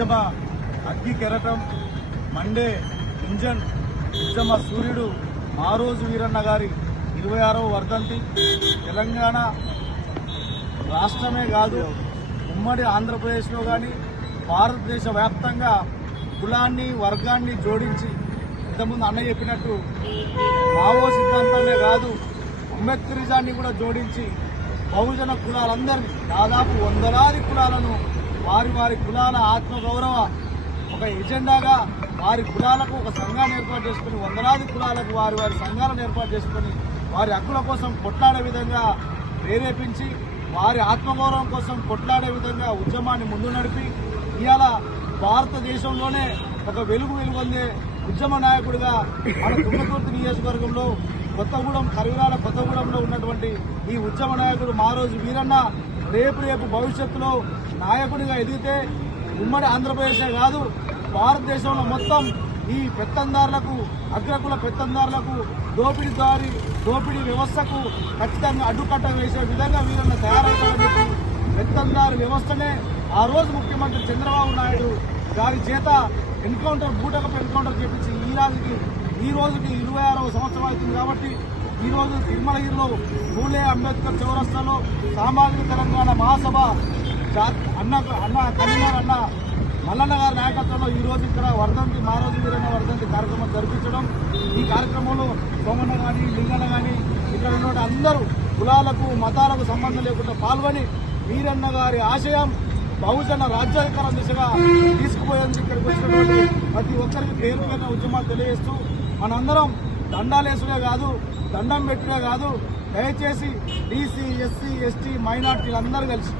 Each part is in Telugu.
ఉద్యమ అగ్గి కెరటం మండే ఇంజన్ ఉద్యమ సూర్యుడు మారోజు వీరన్న గారి 26వ వర్ధంతి తెలంగాణ రాష్ట్రమే కాదు ఉమ్మడి ఆంధ్రప్రదేశ్లో కానీ భారతదేశ వ్యాప్తంగా కులాన్ని వర్గాన్ని జోడించి ఇంతకుముందు అన్న చెప్పినట్టు మావో సిద్ధాంతాలే కాదు అంబేద్కరిజాన్ని కూడా జోడించి బహుజన కులాలందరినీ దాదాపు వందలాది కులాలను వారి వారి కులాల ఆత్మగౌరవ ఒక ఎజెండాగా వారి కులాలకు ఒక సంఘాన్ని ఏర్పాటు చేసుకుని వందలాది కులాలకు వారి వారి సంఘాలను ఏర్పాటు చేసుకుని వారి హక్కుల కోసం కొట్లాడే విధంగా ప్రేరేపించి వారి ఆత్మగౌరవం కోసం కొట్లాడే విధంగా ఉద్యమాన్ని ముందు నడిపి ఇవాళ భారతదేశంలోనే ఒక వెలుగొందే ఉద్యమ నాయకుడిగా మన తుంగతుర్తి నియోజకవర్గంలో కొత్తగూడెం కరివిరాల కొత్తగూడెంలో ఉన్నటువంటి ఈ ఉద్యమ నాయకుడు మారోజు వీరన్న రేపు భవిష్యత్తులో నాయకుడిగా ఎదిగితే ఉమ్మడి ఆంధ్రప్రదేశే కాదు భారతదేశంలో మొత్తం ఈ పెత్తందారులకు అగ్రకుల పెత్తందారులకు దోపిడీ వ్యవస్థకు ఖచ్చితంగా అడ్డుకట్ట వేసే విధంగా వీరన్న తయారవుతారని చెప్పి పెత్తందారు వ్యవస్థనే ఆ రోజు ముఖ్యమంత్రి చంద్రబాబు నాయుడు గారి చేత బూటకపు ఎన్కౌంటర్ చేపించి ఈ రోజుకి 26వ సంవత్సరం అవుతుంది కాబట్టి ఈ రోజు తిరుమలగిరిలో పూలే అంబేద్కర్ చౌరస్తాలో సామాజిక తెలంగాణ మహాసభ కన్వీనర్ అన్న మల్లన్న గారి నాయకత్వంలో ఈ రోజు ఇక్కడ వర్ధంతి మారోజు వీరన్న వర్ధంతి కార్యక్రమం జరిపించడం ఈ కార్యక్రమంలో సోమన్న కానీ లింగన్న కానీ ఇక్కడ ఉన్న అందరూ కులాలకు మతాలకు సంబంధం లేకుండా పాల్గొని వీరన్న గారి ఆశయం బహుజన రాజ్యాధికారం దిశగా తీసుకుపోయేందుకు ఇక్కడికి వచ్చినటువంటి ప్రతి ఒక్కరికి పేరు పేరున ఉద్యమాలు తెలియజేస్తూ మనందరం దండాలేసుడే కాదు దండం పెట్టినే కాదు దయచేసి బీసీ ఎస్సీ ఎస్టీ మైనార్టీలందరూ కలిసి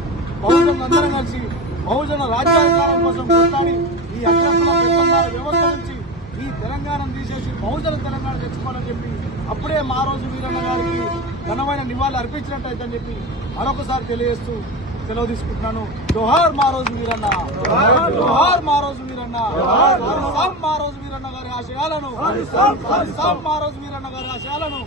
బహుజనులందరం కలిసి బహుజన రాజ్యాధికారం కోసం కొట్లాడి ఈ అగ్రకుల వ్యవస్థ నుంచి ఈ తెలంగాణను తీసేసి బహుజన తెలంగాణ తెచ్చుకోవాలని చెప్పి అప్పుడే మారోజు వీరన్న గారికి ఘనమైన నివాళులు అర్పించినట్టయితని చెప్పి మరొకసారి తెలియజేస్తూ సెలవు తీసుకుంటున్నాను. జోహార్ మారోజు వీరన్న, జోహార్ మారోజు వీరన్న, మారోజు వీరన్న గారి ఆశయాలను, మారోజు వీరన్న గారి ఆశయాలను